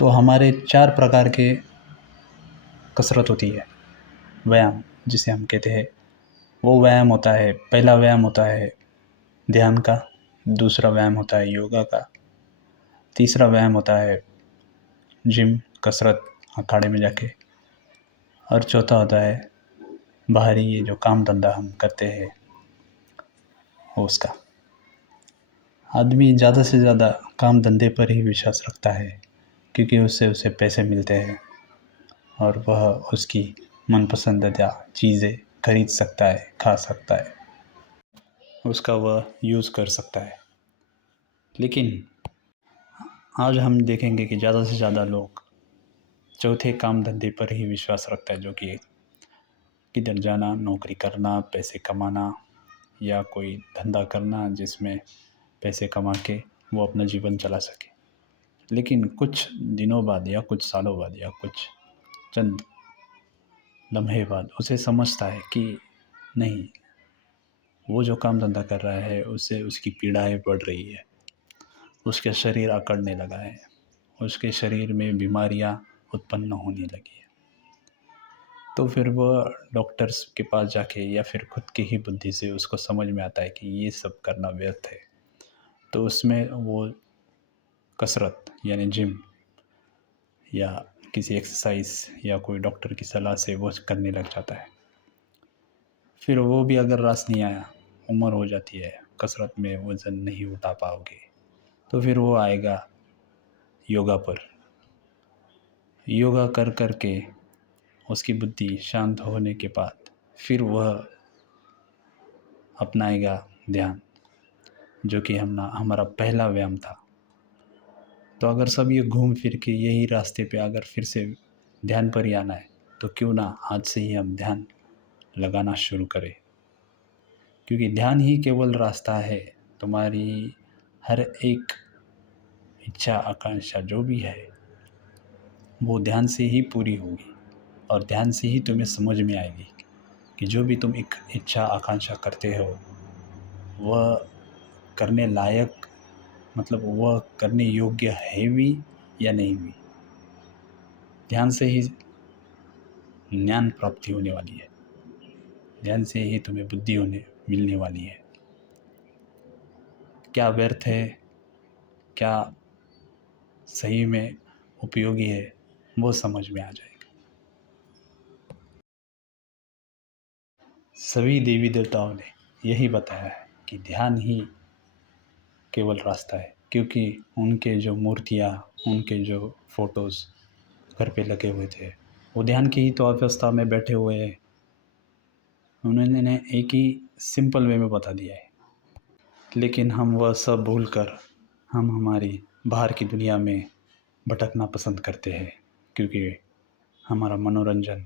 तो हमारे 4 प्रकार के कसरत होती है, व्यायाम जिसे हम कहते हैं। वो व्यायाम होता है, पहला व्यायाम होता है ध्यान का, दूसरा व्यायाम होता है योगा का, तीसरा व्यायाम होता है जिम कसरत अखाड़े में जाके, और चौथा होता है बाहरी ये जो काम धंधा हम करते हैं उसका। आदमी ज़्यादा से ज़्यादा काम धंधे पर ही विश्वास रखता है क्योंकि उससे उसे पैसे मिलते हैं और वह उसकी मनपसंदीदा चीज़ें खरीद सकता है, खा सकता है, उसका वह यूज़ कर सकता है। लेकिन आज हम देखेंगे कि ज़्यादा से ज़्यादा लोग चौथे काम धंधे पर ही विश्वास रखता है, जो कि किधर जाना, नौकरी करना, पैसे कमाना या कोई धंधा करना जिसमें पैसे कमा के वो अपना जीवन चला सके। लेकिन कुछ दिनों बाद या कुछ सालों बाद या कुछ चंद लम्हे बाद उसे समझता है कि नहीं, वो जो काम धंधा कर रहा है उससे उसकी पीड़ाएं बढ़ रही है, उसका शरीर अकड़ने लगा है, उसके शरीर में बीमारियां उत्पन्न होने लगी है। तो फिर वह डॉक्टर्स के पास जाके या फिर खुद की ही बुद्धि से उसको समझ में आता है कि ये सब करना व्यर्थ है। तो उसमें वो कसरत यानी जिम या किसी एक्सरसाइज या कोई डॉक्टर की सलाह से वो करने लग जाता है। फिर वो भी अगर रास नहीं आया, उम्र हो जाती है, कसरत में वज़न नहीं उठा पाओगे, तो फिर वो आएगा योगा पर। योगा कर कर के उसकी बुद्धि शांत होने के बाद फिर वह अपनाएगा ध्यान, जो कि हमारा पहला व्यायाम था। तो अगर सब ये घूम फिर के यही रास्ते पे अगर फिर से ध्यान पर ही आना है, तो क्यों ना आज से ही हम ध्यान लगाना शुरू करें, क्योंकि ध्यान ही केवल रास्ता है। तुम्हारी हर एक इच्छा आकांक्षा जो भी है वो ध्यान से ही पूरी होगी, और ध्यान से ही तुम्हें समझ में आएगी कि जो भी तुम एक इच्छा आकांक्षा करते हो वह करने लायक, मतलब वह करने योग्य है भी या नहीं भी। ध्यान से ही ज्ञान प्राप्ति होने वाली है, ध्यान से ही तुम्हें बुद्धि होने मिलने वाली है। क्या व्यर्थ है, क्या सही में उपयोगी है, वो समझ में आ जाएगा। सभी देवी देवताओं ने यही बताया है कि ध्यान ही केवल रास्ता है, क्योंकि उनके जो मूर्तियाँ, उनके जो फोटोज़ घर पे लगे हुए थे, वो ध्यान की ही तो अवस्था में बैठे हुए हैं। उन्होंने एक ही सिंपल वे में बता दिया है, लेकिन हम वह सब भूल कर हम हमारी बाहर की दुनिया में भटकना पसंद करते हैं, क्योंकि हमारा मनोरंजन